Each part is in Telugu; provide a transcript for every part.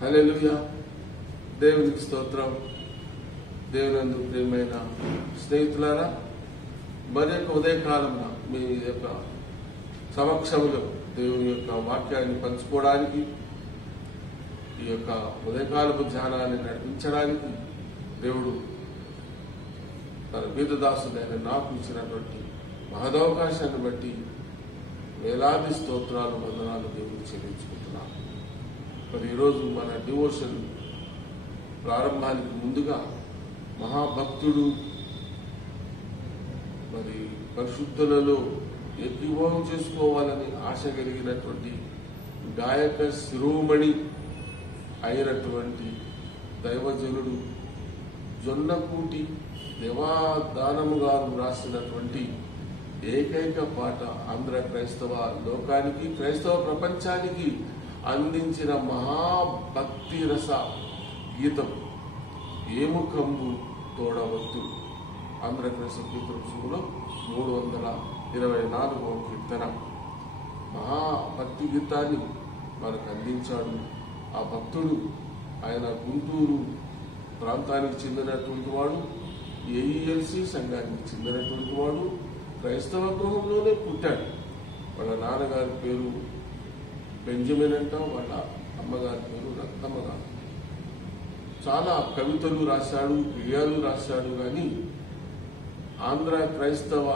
హల్లెలూయా. దేవునికి స్తోత్రం. దేవునందు ప్రియమైన స్నేహితులారా, మరి యొక్క ఉదయకాలంలో మీ యొక్క సమక్షంలో దేవుని యొక్క వాక్యాన్ని పంచుకోవడానికి, ఈ యొక్క ఉదయకాలపు ధ్యానాన్ని నడిపించడానికి దేవుడు తన బీదదాసుడైన నాకు ఇచ్చినటువంటి మహదవకాశాన్ని బట్టి వేలాది స్తోత్రాలు, వందనాలు దేవుడికి చెల్లించుకుంటున్నాను. మరి ఈరోజు మన డివోషన్ ప్రారంభానికి ముందుగా మహాభక్తుడు, మరి పరిశుద్ధులలో ఎక్కువ చేసుకోవాలని ఆశ కలిగినటువంటి గాయక శిరోమణి అయినటువంటి దైవజనుడు జొన్నకూటి దేవాదానము గారు రాసినటువంటి ఏకైక పాట ఆంధ్ర క్రైస్తవ లోకానికి, క్రైస్తవ ప్రపంచానికి అందించిన మహాభక్తి రస గీతం ఏముఖంబు తోడవద్దు. ఆంధ్ర క్రైస్తవ కీర్తన పుస్తకంలో 324వ కీర్తన మహాభక్తి గీతాన్ని మనకు అందించాడు. ఆ భక్తుడు ఆయన గుంటూరు ప్రాంతానికి చెందినటువంటి వాడు, ఏఈఎల్సి సంఘానికి చెందినటువంటి వాడు, క్రైస్తవ గృహంలోనే పుట్టాడు. వాళ్ళ నాన్నగారి పేరు బెంజమిన్ అంట, వాళ్ళ అమ్మగారి పేరు రత్నమ్మ గారు. చాలా కవితలు రాశాడు, గేయాలు రాశాడు. కానీ ఆంధ్ర క్రైస్తవ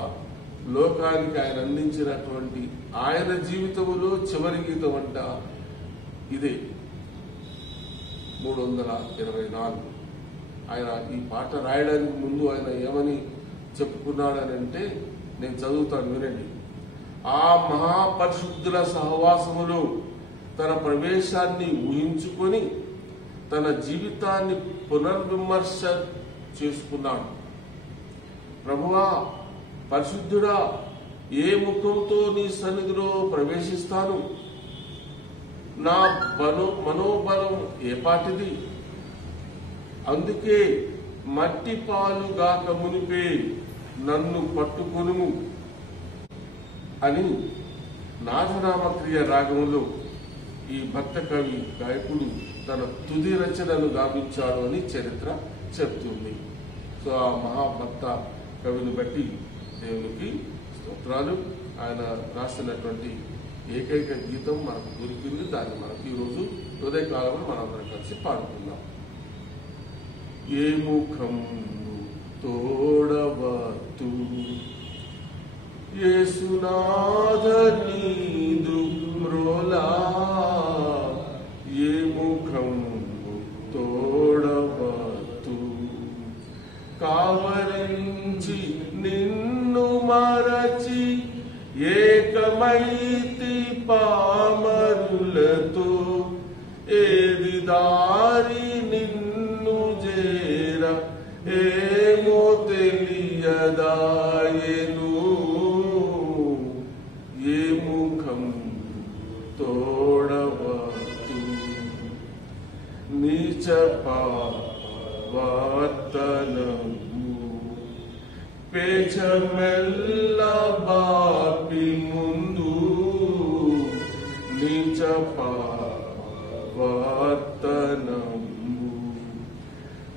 లోకానికి ఆయన అందించినటువంటి ఆయన జీవితంలో చివరి గీతం అంట ఇదే 324. ఆయన ఈ పాట రాయడానికి ముందు ఆయన ఏమని చెప్పుకున్నాడనంటే, నేను చదువుతాను, వినండి. ఆ మహాపరిశుద్ధుల సహవాసములో తన ప్రవేశాన్ని ఊహించుకొని తన జీవితాన్ని పునర్విమర్శ చేసుకున్నాడు. ప్రభువా, పరిశుద్ధుడా, ఏ ముఖంతో నీ సన్నిధిలో ప్రవేశిస్తాను? నా మనోబలం ఏ పాటిది? అందుకే మట్టి పాలుగాక మునిపే నన్ను పట్టుకొనుము అని నాథనామక్రియ రాగంలో ఈ భక్త కవి గాయకుడు తన తుది రచనను గావించాడు అని చరిత్ర చెప్తుంది. సో ఆ మహాభక్త కవిని బట్టి దేవునికి స్తోత్రాలు. ఆయన రాసినటువంటి ఏకైక గీతం మనకు దొరికింది. దాన్ని మనకు ఈరోజు ఉదయకాలంలో మనందరం కలిసి పాడుకుందాం. ఏ ముఖం తోడవద్దు యేసునాథ నీదు మ్రోలా, ఏ ముఖం తోడవద్దు కావరించి నిన్ను మరచి ఏకమైతి పామరులతో ఏది దారి నిన్ను చేర ఏమో తెలియదాయను. ఏ ముఖం తోడవద్దు నీచ పావర్తనము పేచమెల్ల బాపి ముందు నీచ పావర్తనము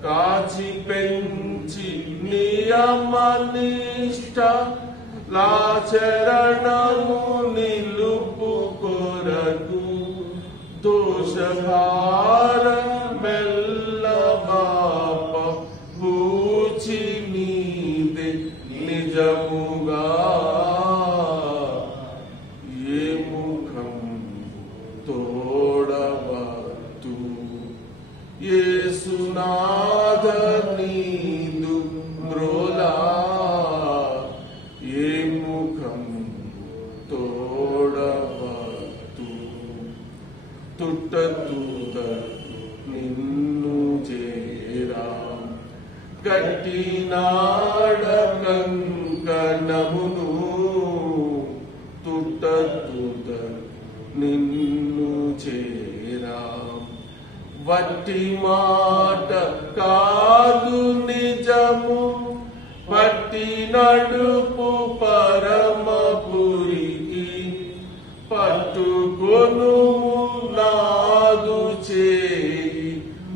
కాచి పెంచి నియమనిష్ట లాచరణము నిలుపు కొరకు దోషభార మెల్ల బాప పూచి నీదే నిజముగా. ఏ ముఖం తోడవద్దు యేసునాథ నీదు మ్రోలా, ఏ ముఖం తోడవద్దు తుట్టతూత నిన్ను చేరా గట్టి నాడ కంకణమును తుట్టతూత నిన్ను చేరా వట్టి మాట కాదు నిజము పట్టి నడుపు పరమపురికి పట్టుకొను నా బాగు చేయి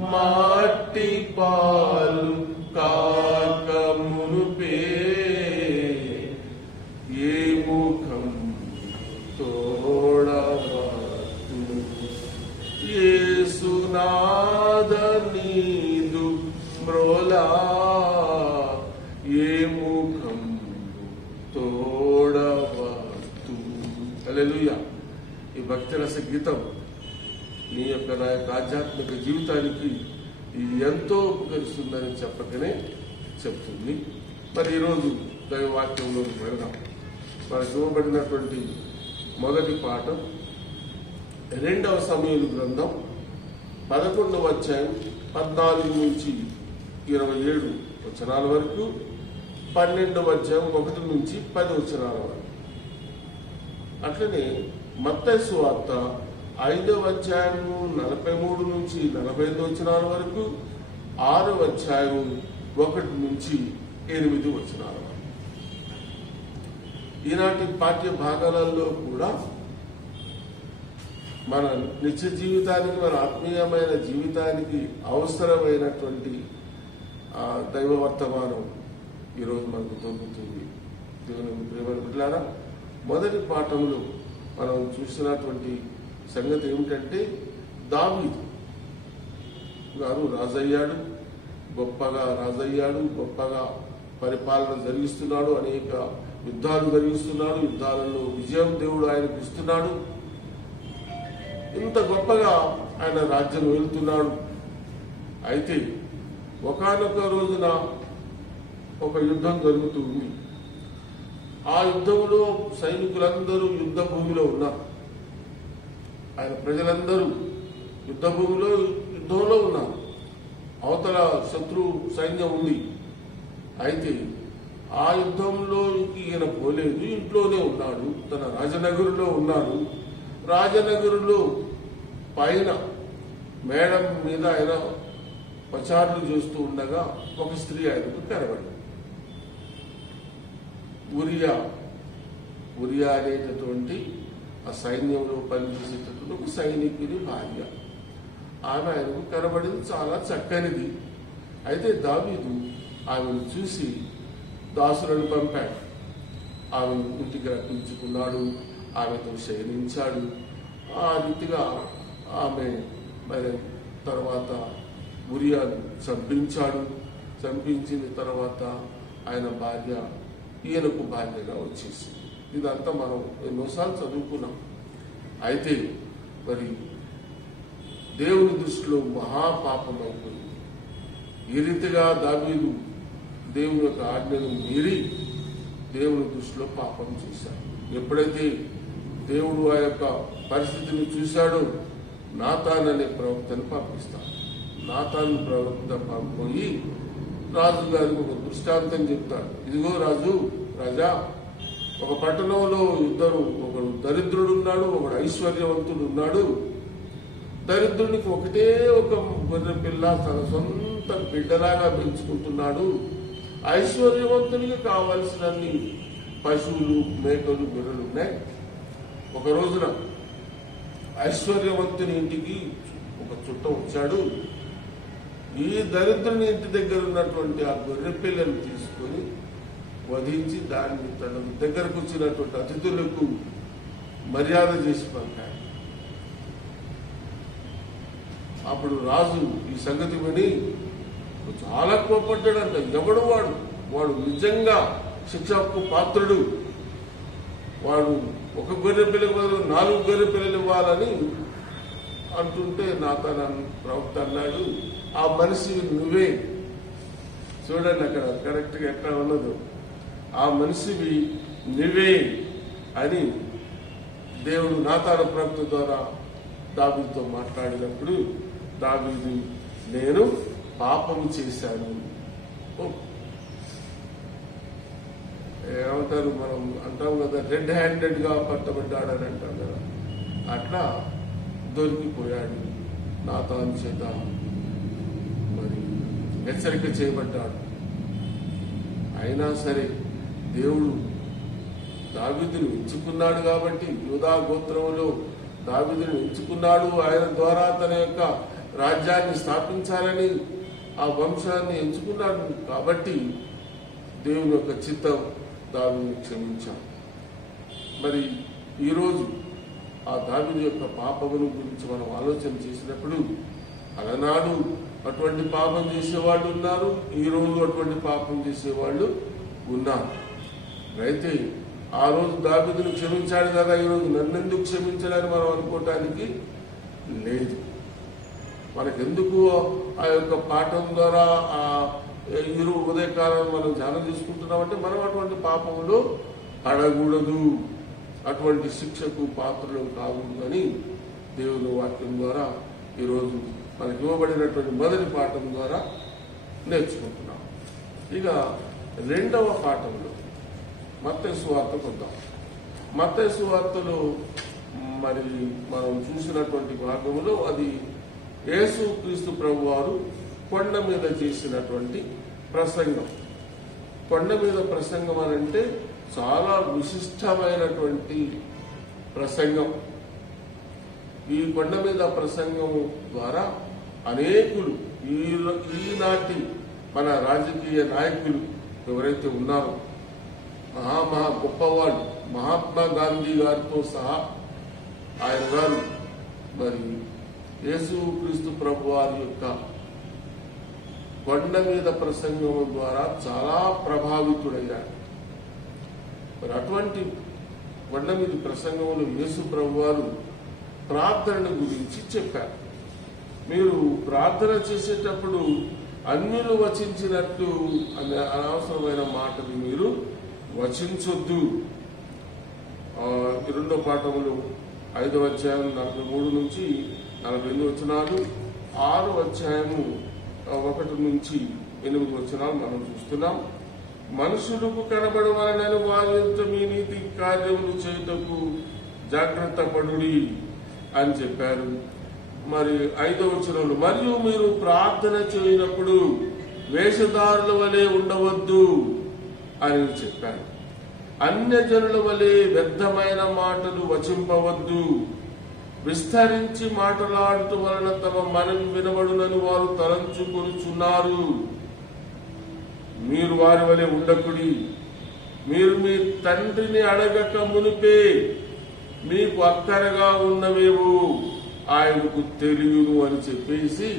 మట్టి పాలు కాక మునుపే ఏ ముఖం తోడవద్దు యేసునాథ నీదు మ్రోలా ఏ ముఖం తోడవద్దు. హల్లెలూయా. ఈ భక్తిరస గీతం నీ యొక్క నా యొక్క ఆధ్యాత్మిక జీవితానికి ఎంతో ఉపకరిస్తుందని చెప్పకనే చెప్తుంది. మరి ఈరోజు దైవవాక్యంలోకి వెళదాం. మనకు ఇవ్వబడినటువంటి మొదటి పాఠం 2వ సమూయేలు గ్రంథం 11వ అధ్యాయం 14 నుంచి 27 వచనాల వరకు, 12వ అధ్యాయం 1 నుంచి 10 వచనాల వరకు. అట్లనే మత్తయి సువార్త 5వ అధ్యాయం 43 నుంచి 45 వచనాల వరకు, 6వ అధ్యాయం 1 నుంచి 8 వచనాల వరకు. ఈనాటి పాఠ్య భాగాలలో కూడా మన నిత్య జీవితానికి, మన ఆత్మీయమైన జీవితానికి అవసరమైనటువంటి దైవ వర్తమానం ఈరోజు మనకు దొరుకుతుంది. దేవుని ప్రేమను బిడ్డలారా, మొదటి పాఠంలో మనం చూసినటువంటి సంగతి ఏమిటంటే, దావీదు గారు రాజయ్యాడు, గొప్పగా రాజయ్యాడు, గొప్పగా పరిపాలన జరిగిస్తున్నాడు, అనేక యుద్ధాలు జరిగిస్తున్నాడు, యుద్ధాలలో విజయం దేవుడు ఆయనకు ఇస్తున్నాడు. ఇంత గొప్పగా ఆయన రాజ్యం వెళ్తున్నాడు. అయితే ఒకానొక రోజున ఒక యుద్ధం జరుగుతూ ఉంది. ఆ యుద్ధంలో సైనికులందరూ యుద్ధ భూమిలో ఉన్నారు. ఆయన ప్రజలందరూ యుద్ధంలో ఉన్నారు. అవతల శత్రు సైన్యం ఉంది. అయితే ఆ యుద్ధంలో ఈయన పోలేదు, ఇంట్లోనే ఉన్నాడు, తన రాజనగరులో ఉన్నాడు. రాజనగరులో పైన మేడం మీద ఆయన పచారులు చేస్తూ ఉండగా ఒక స్త్రీ ఆయనకు కనబడింది. ఉరియా అనేటటువంటి ఆ సైన్యంలో పనిచేసేటటువంటి ఒక సైనికుని భార్య. ఆమె ఆయనకు కనబడింది, చాలా చక్కనిది. అయితే దావీదు ఆమెను చూసి దాసులను పంపాడు. ఆమెను ఇంటికి రప్పించుకున్నాడు, ఆమెతో శయనించాడు. ఆ రీతిగా ఆమె మరి తర్వాత ఉరియాను చంపించాడు. చంపించిన తర్వాత ఆయన భార్య ఈయనకు భార్యగా వచ్చేసింది. ఇదంతా మనం ఎన్నోసార్లు చదువుకున్నాం. అయితే మరి దేవుని దృష్టిలో మహాపాపం అయిపోయింది. ఈ రీతిగా దావీదు దేవుని యొక్క ఆజ్ఞను మీరి దేవుని దృష్టిలో పాపం చేశాడు. ఎప్పుడైతే దేవుడు ఆ యొక్క పరిస్థితిని చూశాడో నాతాన్ అనే ప్రవక్తను పంపిస్తాడు. నాతాన్ ప్రవక్త పోయి రాజు గారికి ఒక దృష్టాంతం చెప్తాడు. ఇదిగో రాజా, ఒక పట్టణంలో ఒకడు దరిద్రుడు ఉన్నాడు, ఒకడు ఐశ్వర్యవంతుడు ఉన్నాడు. దరిద్రునికి ఒకటే ఒక గొర్రె పిల్ల తన సొంత బిడ్డలాగా పెంచుకుంటున్నాడు. ఐశ్వర్యవంతునికి కావలసినన్ని పశువులు, మేకలు, గొర్రెలు ఉన్నాయి. ఒక రోజున ఐశ్వర్యవంతుని ఇంటికి ఒక చుట్టం వచ్చాడు. ఈ దరిద్రుని ఇంటి దగ్గర ఉన్నటువంటి ఆ గొర్రె పిల్లను తీసుకొని వధించి దాన్ని తన దగ్గరకు వచ్చినటువంటి అతిథులకు మర్యాద చేసి పంపాడు. అప్పుడు రాజు ఈ సంగతి విని చాలా కోపడ్డాడంట. ఎవడు వాడు నిజంగా శిక్షకు పాత్రుడు. వాడు ఒక గొర్రె పిల్లకి బదులు 4 గొర్రె పిల్లలు ఇవ్వాలని అంటుంటే నాతాన్ ప్రవక్త అన్నాడు, ఆ మనిషి నువ్వే. చూడండి అక్కడ కరెక్ట్గా ఎట్లా ఉన్నదో, ఆ మనిషివి నువ్వే అని దేవుడు నాతాన్ ప్రవక్త ద్వారా దావీదుతో మాట్లాడినప్పుడు దావీదు నేను పాపం చేశాను. ఏమంటారు, మనం అంటాం కదా, రెడ్ హ్యాండెడ్ గా పట్టబడ్డాడని అంటాం కదా, అట్లా దొరికిపోయాడు. నాతాను చేత మరి హెచ్చరిక చేయబడ్డాడు. అయినా సరే దేవుడు దావీదును ఎంచుకున్నాడు కాబట్టి, యూదా గోత్రంలో దావీదుని ఎంచుకున్నాడు. ఆయన ద్వారా తన యొక్క రాజ్యాన్ని స్థాపించాలని ఆ వంశాన్ని ఎంచుకున్నాడు. కాబట్టి దేవుని యొక్క చిత్తం దావీదుని క్షమించాడు. మరి ఈరోజు ఆ దావీదు యొక్క పాపమును గురించి మనం ఆలోచన చేసినప్పుడు అలనాడు అటువంటి పాపం చేసేవాళ్ళు ఉన్నారు, ఈరోజు అటువంటి పాపం చేసేవాళ్ళు ఉన్నారు. అయితే ఆ రోజు దావీదును క్షమించాడు కదా, ఈరోజు నన్నెందుకు క్షమించాలని మనం అనుకోవటానికి లేదు. మనకెందుకు ఆ యొక్క పాఠం ద్వారా ఆ ఈరోజు ఉదయకాలం మనం ధ్యానం చేసుకుంటున్నామంటే మనం అటువంటి పాపంలో పడకూడదు, అటువంటి శిక్షకు పాత్రలు కాకూడదు అని దేవుని వాక్యం ద్వారా ఈరోజు మనకి ఇవ్వబడినటువంటి మొదటి పాఠం ద్వారా నేర్చుకుంటున్నాం. ఇక రెండవ పాఠంలో మత్తయి సువార్తకు వద్దాం. మత్తయి సువార్తలో మరి మనం చూసినటువంటి భాగంలో అది యేసు క్రీస్తు ప్రభువారు కొండ మీద చేసినటువంటి ప్రసంగం. కొండ మీద ప్రసంగం అనంటే చాలా విశిష్టమైనటువంటి ప్రసంగం. ఈ కొండ మీద ప్రసంగం ద్వారా అనేకులు ఈనాటి మన రాజకీయ నాయకులు ఎవరైతే ఉన్నారో మహా గొప్పవాళ్ళు, మహాత్మా గాంధీ గారితో సహా ఆయన గారు మరి యేసు క్రీస్తు ప్రభు వారి యొక్క కొండ మీద ప్రసంగం ద్వారా చాలా ప్రభావితుడయ్యాడు. మరి అటువంటి కొండ మీద ప్రసంగంలో యేసు ప్రభు వారు ప్రార్థన గురించి చెప్పారు. మీరు ప్రార్థన చేసేటప్పుడు అన్యులు వచించినట్టు అనే అనవసరమైన మాటలు మీరు వచించొద్దు. రెండో పాఠములు 5వ అధ్యాయం 43 నుంచి 48 వచనాలు, 6వ అధ్యాయము 1 నుంచి 8 వచనాలు మనం చూస్తున్నాం. మనుషులకు కనబడవాలని వారి యొక్క మీ నీతి కార్యములు చేయుటకు జాగ్రత్త పడుడి అని చెప్పారు. మరి 5వ వచనంలో మరియు మీరు ప్రార్థన చేయనప్పుడు వేషధారుల వలె ఉండవద్దు అని చెప్పారు. అన్యజనుల వలె వ్యర్థమైన మాటలు వచింపవద్దు. విస్తరించి మాట్లాడటం వలన తమ మనవి వినబడునని వారు తలంచుకొనుచున్నారు. మీరు వారి వలె ఉండకుడి. మీరు మీ తండ్రిని అడగక మునిపే మీకు అక్కరగా ఉన్నవేమో ఆయనకు తెలియను అని చెప్పేసి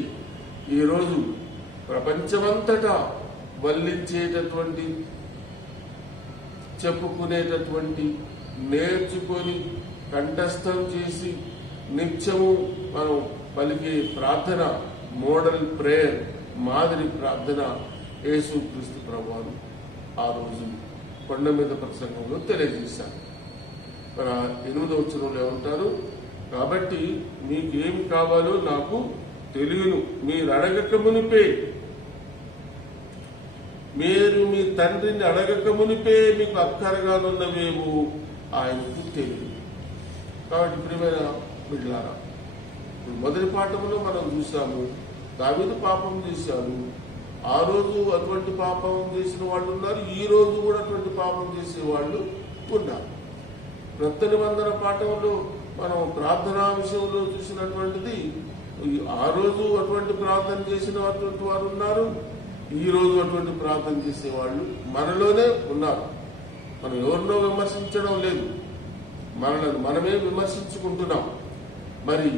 ఈరోజు ప్రపంచమంతటా వల్లించేటటువంటి, చెప్పుకునేటటువంటి, నేర్చుకొని కంఠస్థం చేసి నిత్యము మనం పలికే ప్రార్థన, మోడల్ ప్రేయర్, మాదిరి ప్రార్థన యేసు క్రీస్తు ప్రభువారు ఆ రోజు కొండ మీద ప్రసంగంలో తెలియజేశారు. 8వ వచనంలో ఏమంటారు? కాబట్టి మీకేమి కావాలో నాకు తెలియను, మీరు అడగక మునిపే, మీరు మీ తండ్రిని అడగక మునిపే మీకు అక్కరగానున్నవేమో ఆయనకు తెలియదు. కాబట్టి ప్రియమైన బిడ్డలారా, మొదటి పాఠంలో మనం చూసాము దావీదు పాపం చేశాడు. ఆ రోజు అటువంటి పాపం చేసిన వాళ్ళు ఉన్నారు, ఈ రోజు కూడా అటువంటి పాపం చేసే వాళ్ళు ఉన్నారు. క్రొత్త నిబంధన పాఠంలో మనం ప్రార్థనా విషయంలో చూసినటువంటిది, ఆ రోజు అటువంటి ప్రార్థన చేసిన అటువంటి వారు ఉన్నారు, ఈ రోజు అటువంటి ప్రార్థన చేసేవాళ్ళు మనలోనే ఉన్నారు. మనం ఎవరినో విమర్శించడం లేదు, మనల్ని మనమే విమర్శించుకుంటున్నాం. మరి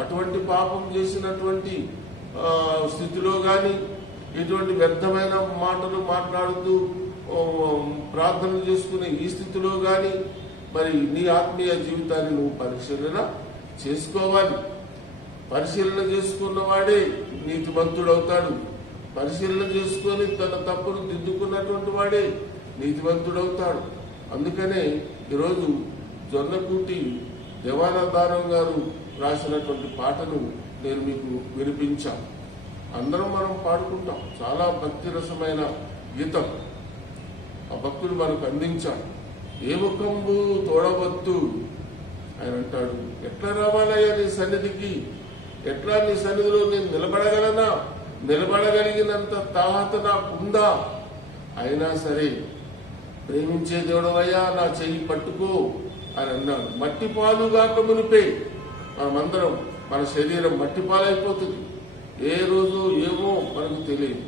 అటువంటి పాపం చేసినటువంటి స్థితిలో కానీ, ఇటువంటి వ్యర్థమైన మాటలు మాట్లాడుతూ ప్రార్థనలు చేసుకునే ఈ స్థితిలో కానీ మరి నీ ఆత్మీయ జీవితాన్ని నువ్వు పరిశీలన చేసుకోవాలి. పరిశీలన చేసుకున్న వాడే నీతిమంతుడవుతాడు. పరిశీలన చేసుకొని తన తప్పును దిద్దుకున్నటువంటి వాడే నీతివంతుడవుతాడు. అందుకనే ఈరోజు జొన్నకూటి దేవానందారం గారు రాసినటువంటి పాటను నేను మీకు వినిపించాను. అందరం మనం పాడుకుంటాం. చాలా భక్తి రసమైన గీతం ఆ భక్తుడు మనకు అందించాడు. ఏ ముఖంబు తోడవద్దు ఆయన అంటాడు. ఎట్లా రావాలయ్యా నీ సన్నిధికి, ఎట్లా నీ సన్నిధిలో నేను నిలబడగలనా, నిలబడగలిగినంత తాహత నాకుందా, అయినా సరే ప్రేమించే దేవుడవయ్యా నా చెయ్యి పట్టుకో అని అన్నాడు. మట్టి పాలు గాక మునిపే మనమందరం మన శరీరం మట్టిపాలైపోతుంది. ఏ రోజు ఏమో మనకు తెలియదు.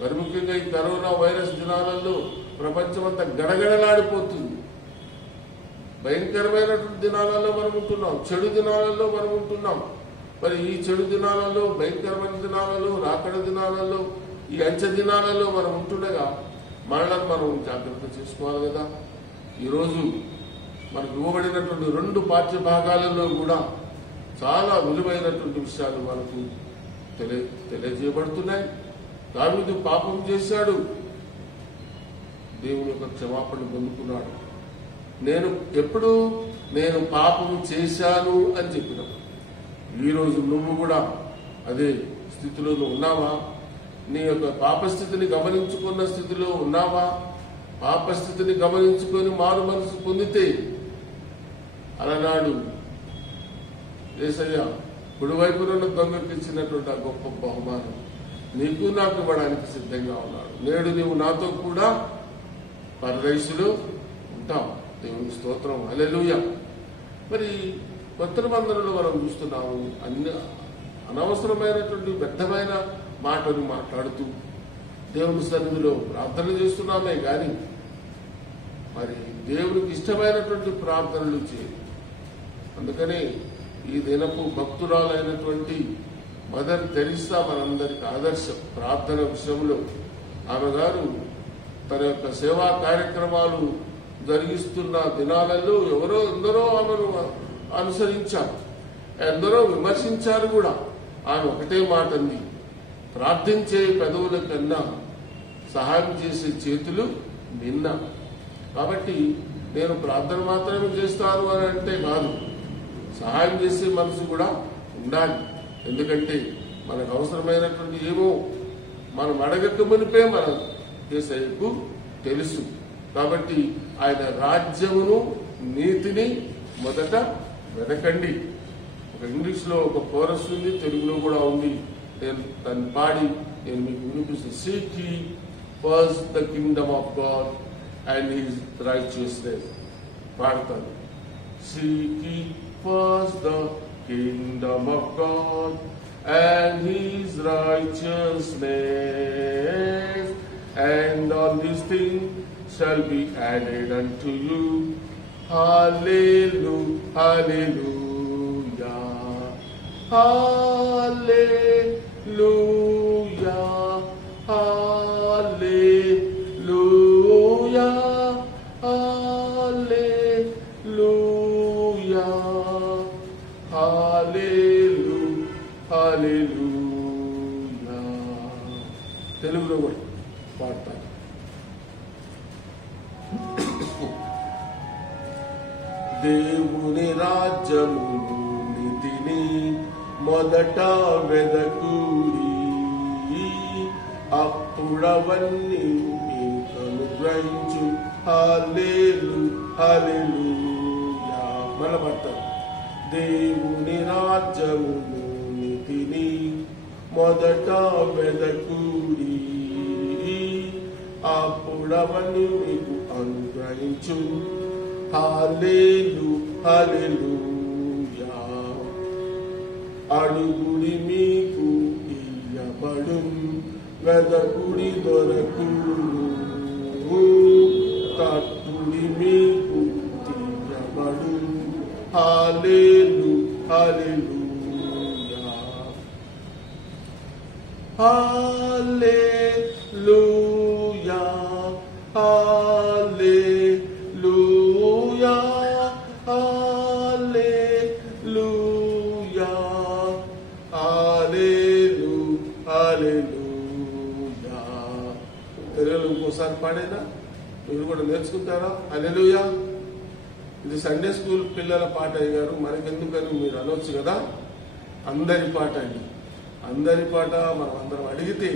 మరి ముఖ్యంగా ఈ కరోనా వైరస్ దినాలలో ప్రపంచమంతా గడగడలాడిపోతుంది. భయంకరమైనటువంటి దినాలలో మనం ఉంటున్నాం, చెడు దినాలలో మనం ఉంటున్నాం. మరి ఈ చెడు దినాలలో, భయంకరమైన దినాలలో, రాకడ దినాలలో, ఈ అంచె దినాలలో మనం ఉంటుండగా మనలను మనం జాగ్రత్త చేసుకోవాలి కదా. ఈరోజు మనకు ఇవ్వబడినటువంటి 2 పాఠ్య భాగాలలో కూడా చాలా విలువైనటువంటి విషయాలు మనకు తెలియజేయబడుతున్నాయి. దావీదు పాపం చేశాడు, దేవుని యొక్క క్షమాపణ పొందుకున్నాడు. నేను పాపం చేశాను అని చెప్పినావు. ఈరోజు నువ్వు కూడా అదే స్థితిలో ఉన్నావా? నీ యొక్క పాపస్థితిని గమనించుకున్న స్థితిలో ఉన్నావా? పాపస్థితిని గమనించుకొని మారు మనసు పొందితే అలనాడు యేసయ్య కుడివైపున దొంగకి ఇచ్చినటువంటి ఆ గొప్ప బహుమానం నీకు నాకు ఇవ్వడానికి సిద్ధంగా ఉన్నాడు. నేడు నీవు నాతో కూడా పరదేశులు ఉంటావు. దేవునికి స్తోత్రం, హల్లెలూయా. మరి కొత్త నిబంధనలో మనం చూస్తున్నాము, అన్ని అనవసరమైనటువంటి వ్యర్థమైన మాటలు మాట్లాడుతూ దేవుని సన్నిధిలో ప్రార్థన చేస్తున్నామే కానీ మరి దేవునికి ఇష్టమైనటువంటి ప్రార్థనలు చేయాలి. అందుకని ఈ దినపు భక్తురాలైనటువంటి మదర్ తెరీసా మనందరికి ఆదర్శం. ప్రార్థన విషయంలో ఆమె గారు తన యొక్క సేవా కార్యక్రమాలు జరిగిస్తున్న దినాలలో ఎందరో ఆమెను అనుసరించారు, ఎందరో విమర్శించారు కూడా. ఆమె ఒకటే మాట అంది, ప్రార్థించే పెదవుల కన్నా సహాయం చేసే చేతులు నిన్న. కాబట్టి నేను ప్రార్థన మాత్రమే చేస్తాను అని అంటే కాదు, సహాయం చేసే మనసు కూడా ఉండాలి. ఎందుకంటే మనకు అవసరమైనటువంటి ఏమో మనం అడగక మునిపే మన యేసయ్యకు తెలుసు. కాబట్టి ఆయన రాజ్యమును నీతిని మొదట వెనకండి. ఒక ఇంగ్లీష్లో ఒక కోరస్ ఉంది, తెలుగులో కూడా ఉంది. నేను దాన్ని పాడి నేను మీకు వినిపిస్తాను. Seek ye first the kingdom of God and his righteousness. పాడతాను. Seek ye first the kingdom of God and his righteousness, and all these things shall be added unto you. Hallelujah, hallelujah, hallelujah, hallelujah, hallelujah, hallelujah, hallelujah. తెలుగులో కూడా పాడతాను. దేవుని రాజ్యమును నీతిని మొదట వెదకూడి, అప్పుడవన్నీ మీకు అనుగ్రహించు. హల్లెలూయా. మళ్ళా పడతారు. దేవుని రాజ్యమును నీతిని మొదట వెదకూడి, అప్పుడవన్నీ మీకు అనుగ్రహించు. హల్లెలూయా. అడుగుడి మీకు ఇయ్యబడు, వెదకుడి దొరకును, తట్టుడి మీకు తీయబడు. హల్లెలూయా, హల్లెలూయా, హల్లెలూయా, హల్లెలూయా, హల్లెలూయా. తెలుగులో ఇంకోసారి పాడేనా? మీరు కూడా నేర్చుకుంటారా? హల్లెలూయా. ఇది సండే స్కూల్ పిల్లల పాట అయ్యారు, మనకెందుకని మీరు అనొచ్చు కదా. అందరి పాట అండి, అందరి పాట. మనం అందరం అడిగితే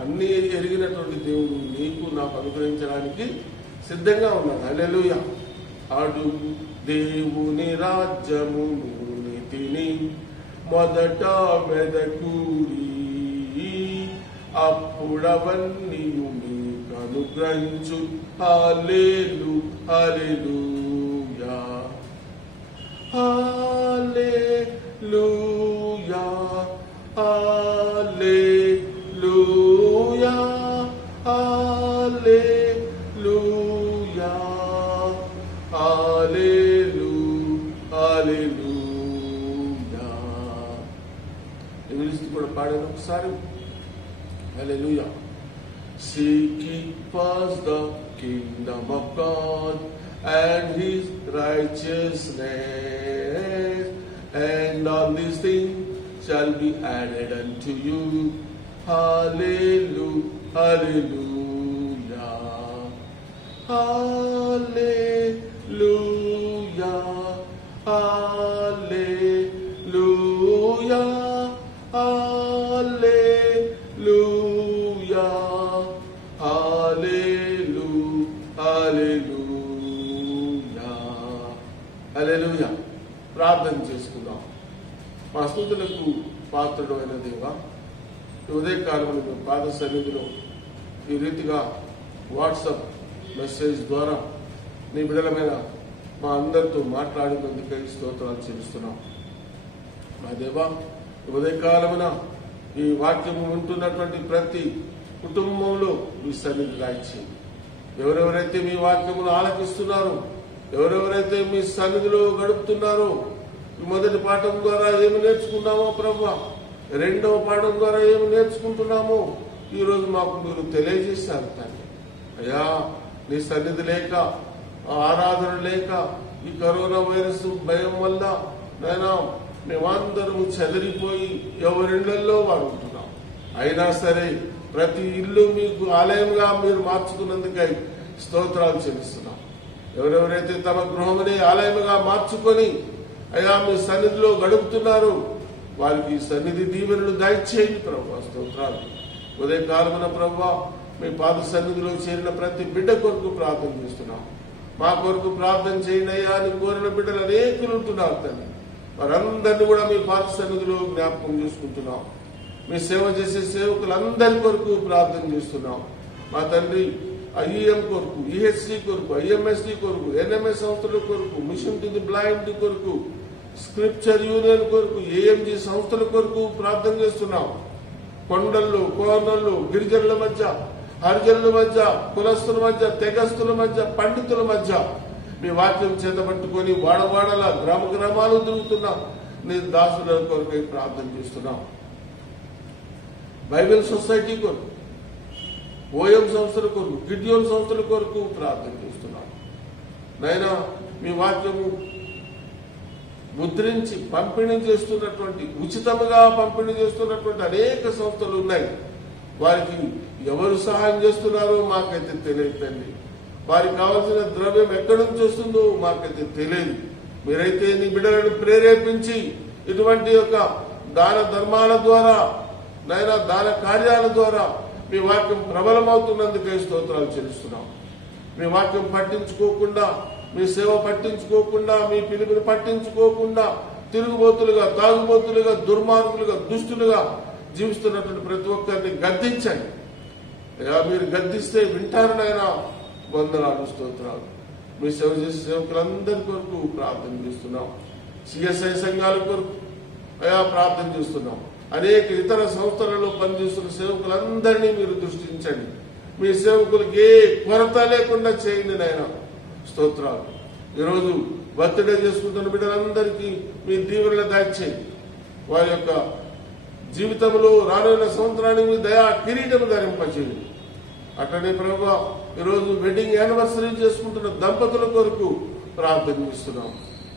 అన్ని ఎరిగినటువంటి దేవుడు నీకు నాకు అనుగ్రహించడానికి సిద్ధంగా ఉన్నాడు. హల్లెలూయా. అడుగు దేవుని రాజ్యమును నీతిని మొదట వెదకూడి, అప్పుడవన్నీ మీకు అనుగ్రహించు. హల్లెలూయా, హల్లెలూయా. కూడా పాడాను ఒకసారి. హల్లెలూయా. Seek ye first the kingdom of God and His righteousness, and all these things shall be added unto you. Hallelujah, hallelujah, hallelujah, hallelujah, hallelujah, hallelujah, hallelujah. ప్రార్థన చేసుకుందాం. మా స్తుతులకు పాత్రుడు అయిన దేవా, ఈ ఉదయకాలంలో మీ పాద సన్నిధిలో ఈ రీతిగా వాట్సాప్ మెసేజ్ ద్వారా నీ బిడ్డలమైన మా అందరితో మాట్లాడినందుకై స్తోత్రాలు చెల్లిస్తున్నాం. మా దేవా, ఈ ఉదయకాలమున ఈ వాక్యము వింటున్నటువంటి ప్రతి కుటుంబంలో మీ సన్నిధి దాయిచేయండి. ఎవరెవరైతే మీ వాక్యమును ఆలకిస్తున్నారో, ఎవరెవరైతే మీ సన్నిధిలో గడుపుతున్నారో, ఈ మొదటి పాఠం ద్వారా ఏమి నేర్చుకున్నామో ప్రభువా, రెండవ పాఠం ద్వారా ఏమి నేర్చుకుంటున్నామో ఈరోజు మాకు మీరు తెలియజేశారు తండ్రి. అయ్యా, నీ సన్నిధి లేక, ఆరాధన లేక, ఈ కరోనా వైరస్ భయం వల్ల నైనా మేమందరము చెదిరిపోయి ఎవరిళ్లలో వారు ఉంటున్నాం. అయినా సరే ప్రతి ఇల్లు మీకు ఆలయంగా మీరు మార్చుకున్నందుకై స్తోత్రాలు చెల్లిస్తున్నాం. ఎవరెవరైతే తమ గృహముని ఆలయముగా మార్చుకొని అయ్యా మీ సన్నిధిలో గడుపుతున్నారు, వారికి సన్నిధి దీవెనలు దయచేయండి ప్రభువా. స్తోత్రాలు. ఉదయకాలమున ప్రభువా, మీ పాద సన్నిధిలో చేరిన ప్రతి బిడ్డ కొరకు ప్రార్థన చేస్తున్నాం. మా కొరకు ప్రార్థన చేయండి అయ్యా అని కోరిన బిడ్డలు అనేకులు ఉంటున్నారు తండ్రి. వారందరినీ కూడా మీ పాద సన్నిధిలో జ్ఞాపకం చేసుకుంటున్నాం. మీ సేవ చేసే సేవకులందరి కొరకు ప్రార్థన చేస్తున్నాం. మా తండ్రి ఐఎం కొరకు, ఈహెచ్సి కొరకు, ఐఎంఎస్డి కొరకు, ఎన్ఎంఎస్ సంస్థల కొరకు, మిషన్ టు ది బ్లైండ్ కొరకు, స్క్రిప్చర్ యూనియన్ కొరకు, ఏఎంజి సంస్థల కొరకు ప్రార్థన చేస్తున్నాం. కొండల్లో, కోనల్లో, గిరిజనుల మధ్య, హరిజనుల మధ్య, కులస్తుల మధ్య, తెగస్తుల మధ్య, పండితుల మధ్య మీ వాక్యం చేత పట్టుకొని వాడవాడల గ్రామ గ్రామాలు తిరుగుతున్నాం. నీ దాసుల కొరకై ప్రార్థన చేస్తున్నాం. బైబిల్ సొసైటీ కొరకు, ఓఎం సంస్థల కొరకు, గిడ్యోన్ సంస్థల కొరకు ప్రార్థన చేస్తున్నాం. నైనా మీ వాక్యము ముద్రించి పంపిణీ చేస్తున్నటువంటి, ఉచితంగా పంపిణీ చేస్తున్నటువంటి అనేక సంస్థలు ఉన్నాయి. వారికి ఎవరు సహాయం చేస్తున్నారో మాకైతే తెలియదండి. వారికి కావాల్సిన ద్రవ్యం ఎక్కడి నుంచి వస్తుందో మాకైతే తెలియదు. మీరైతే నీ బిడ్డలను ప్రేరేపించి ఇటువంటి యొక్క దాన ధర్మాల ద్వారా, నైనా దాన కార్యాల ద్వారా మీ వాక్యం ప్రబలమవుతున్నందుకే స్తోత్రాలు చెల్లిస్తున్నాం. మీ వాక్యం పట్టించుకోకుండా, మీ సేవ పట్టించుకోకుండా, మీ పిలుపుని పట్టించుకోకుండా తిరుగుబోతులుగా, తాగుబోతులుగా, దుర్మార్గులుగా, దుష్టులుగా జీవిస్తున్నటువంటి ప్రతి ఒక్కరిని గద్దించండి. మీరు గద్దిస్తే వింటారనైనా వందనాలు, స్తోత్రాలు. మీ సేవ చేసే సేవకులందరి కొరకు ప్రార్థన చేస్తున్నాం. సిఎస్ఐ సంఘాల కొరకు అయా ప్రార్థన చేస్తున్నాం. అనేక ఇతర సంస్థలలో పనిచేస్తున్న సేవకులందరినీ మీరు దృష్టించండి. మీ సేవకులకి ఏ కొరత లేకుండా చేయండి నాయన. స్తోత్రాలు. ఈరోజు బర్త్డే చేసుకుంటున్న బిడ్డలందరికీ మీ దీవెనలు దాచేయండి. వారి యొక్క జీవితంలో రానున్న సంవత్సరానికి మీ దయా కిరీటం ధరింపచేయండి. అట్లనే ప్రభువా, ఈరోజు వెడ్డింగ్ యానివర్సరీ చేసుకుంటున్న దంపతుల కొరకు ప్రార్థన చేస్తున్నాం.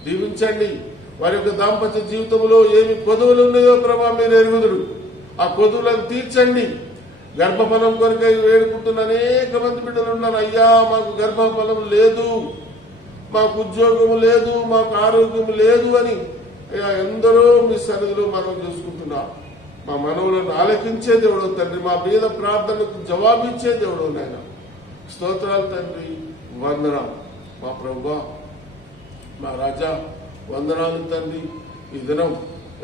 దీవించండి. వారి యొక్క దాంపత్య జీవితంలో ఏమి కొదువులు ఉన్నాయో ప్రభా మీరు ఎరుగుదురు. ఆ కొదువులను తీర్చండి. గర్భఫలం కొరకై వేడుకుంటున్న అనేక మంది బిడ్డలు ఉన్నారు. అయ్యా, మాకు గర్భఫలం లేదు, మాకు ఉద్యోగం లేదు, మాకు ఆరోగ్యం లేదు అని ఎందరో మీ సన్నిధిలో మనం చేసుకుంటున్నారు. మా మనవులను ఆలకించే దేవుడు తండ్రి, మా మీద ప్రార్థనకు జవాబిచ్చే దేవుడు నాయన. స్తోత్రాలు తండ్రి, వందనం. మా ప్రభువా, మా రాజా, వందనాలు తండ్రి. ఈ దినం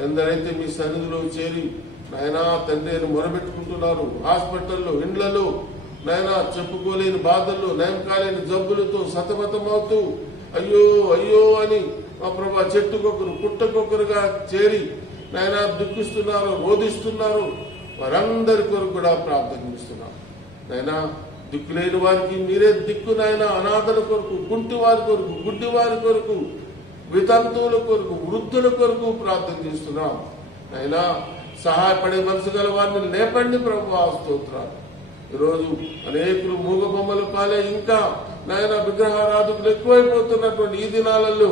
ఎందరైతే మీ సన్నిధిలో చేరి నాయనా తండ్రి అని మొరబెట్టుకుంటున్నారు, హాస్పిటల్లో, ఇండ్లలో నాయనా చెప్పుకోలేని బాధల్లో, నయం కాలేని జబ్బులతో సతమతమవుతూ అయ్యో అయ్యో అని మా ప్రభా చెట్టుకొకరు పుట్టకొకరుగా చేరి నాయనా దుఃఖిస్తున్నారు, రోధిస్తున్నారు. వారందరి కొరకు కూడా ప్రార్థన చేస్తున్నారు. నాయనా దిక్కులేని వారికి మీరే దిక్కు నాయన. అనాథల కొరకు, కుంటి వారి కొరకు, గుడ్డి వారి కొరకు, వితంతువుల కొరకు, వృద్ధుల కొరకు ప్రార్థన చేస్తున్నాం. అయినా సహాయపడే మనసు గల వారిని లేపండి ప్రభువా. స్తోత్రాలు. ఈరోజు అనేకులు మూగ బొమ్మలు కాలే, ఇంకా నాయన విగ్రహారాధకులు ఎక్కువైపోతున్నటువంటి ఈ దినాలలో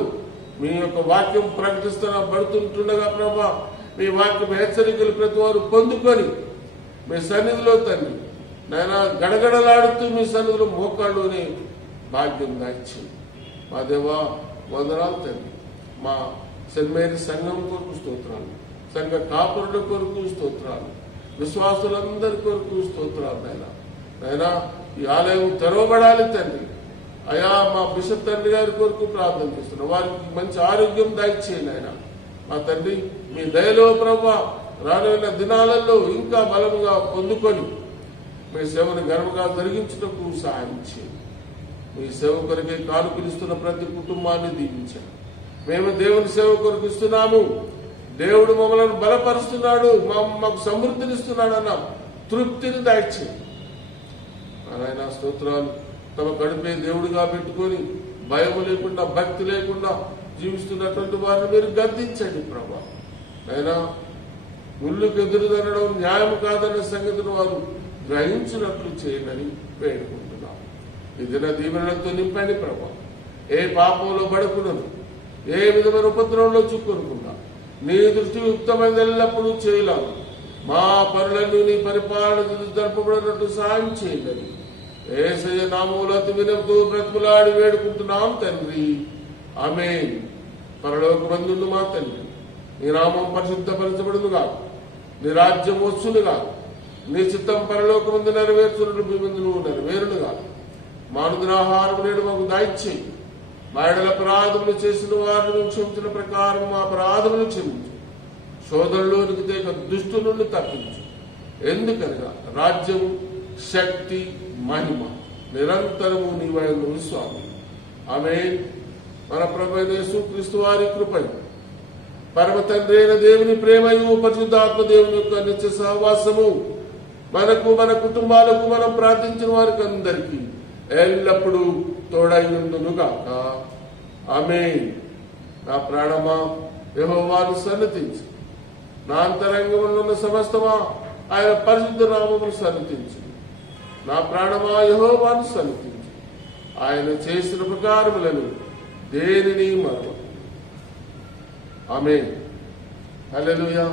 మీ యొక్క వాక్యం పడుతుంటుండగా ప్రభా, మీ వాక్యం హెచ్చరికలు ప్రతి వారు పొందుకొని మీ సన్నిధిలో తండ్రి నాయన గడగడలాడుతూ మీ సన్నిధిలో మోకాళ్ళుని భాగ్యం దాచింది. మా దేవా వందనాలు తండ్రి. మా సెయింట్ మేరీ సంఘం కొరకు స్తోత్రాలు, సంఘ కాపురుల కొరకు స్తోత్రాలు, విశ్వాసులందరి కొరకు స్తోత్రాలు. నాయనా ఈ ఆలయం తెరవబడాలి తండ్రి. అయా మా బిషప్ తండ్రి గారి కొరకు ప్రార్థన చేస్తున్నాం. వారికి మంచి ఆరోగ్యం దయచేయండి ఆయన. మా తండ్రి మీ దయలో ప్రభువా రానున్న దినాలలో ఇంకా బలముగా పొందుకొని మీ సేవను ఘనముగా జరిగించుటకు సహాయం చేయండి. మీ సేవ కొరకే కానుకలిస్తున్న ప్రతి కుటుంబాన్ని దీవించండి. మేము దేవుని సేవ కొరకు ఇస్తున్నాము, దేవుడు మమ్మల్ని బలపరుస్తున్నాడు, మాకు సమృద్ధినిస్తున్నాడు అన్న తృప్తిని దయచేయండి. ఆయన స్తోత్రాలు. తమ గడిపే దేవుడిగా పెట్టుకొని భయం లేకుండా భక్తి లేకుండా జీవిస్తున్నటువంటి వారిని మీరు గద్దించండి ప్రభా. అయినా ముళ్ళుకు ఎదురుదనడం న్యాయం కాదన్న సంగతిని వారు గ్రహించినట్లు చేయాలని వేడుకుంటున్నాం. ఈ దిన దీవెనలతో నింపండి ప్రభా. ఏ పాపంలో పడకూడదు, ఏ విధమైన ఉపద్రవంలో చిక్కునుకుండా నీ దృష్టి యుక్తమైన ఎల్లప్పుడూ చేయలేము. మా పనులను నీ పరిపాలన జరపబడినట్టు సాయం చేయాలని యేసయ్య నామములో అతి వినయంతో బ్రతిమలాడి వేడుకుంటున్నాం తండ్రి. ఆమేన్. పరలోకమందున్న మా తండ్రి, నీ నామం పరిశుద్ధపరచబడునుగా, నీ రాజ్యం వచ్చునుగా, నీ చిత్తం పరలోకమందు నెరవేర్చున్నట్లు మీ ముందు నువ్వు నెరవేరునుగా. మానుదిన ఆహారం నేడు మాకు దయచేయి. మా ఎడల అపరాధములు చేసిన వారిని క్షమించిన ప్రకారం మా అపరాధములు క్షమించు. శోధనలోనికి తేక దుష్టు నుండి తప్పించు. ఎందుకనగా రాజ్యము, శక్తి, మహిమ నిరంతరము నీవైన స్వామి. ఆమేన్. మన ప్రభువైన యేసుక్రీస్తు వారి కృపయు, పరమ తండ్రి అయిన దేవుని ప్రేమయు, పరిశుద్ధాత్మ దేవుని యొక్క నిత్య సహవాసము మనకు, మన కుటుంబాలకు, మనం ప్రార్థించిన వారికి అందరికీ ఎల్లప్పుడూ తోడైనందునుగాక. ఆమేన్. నా ప్రాణమా యెహోవాను సన్నతించు, నా అంతరంగంలో ఉన్న సమస్తమా ఆయన పరిశుద్ధ నామమును సన్నతించు. నా ప్రాణమా యెహోవాను సన్నతించు, ఆయన చేసిన ఉపకారములను దేనిని మరవకు. ఆమేన్. హల్లెలూయా.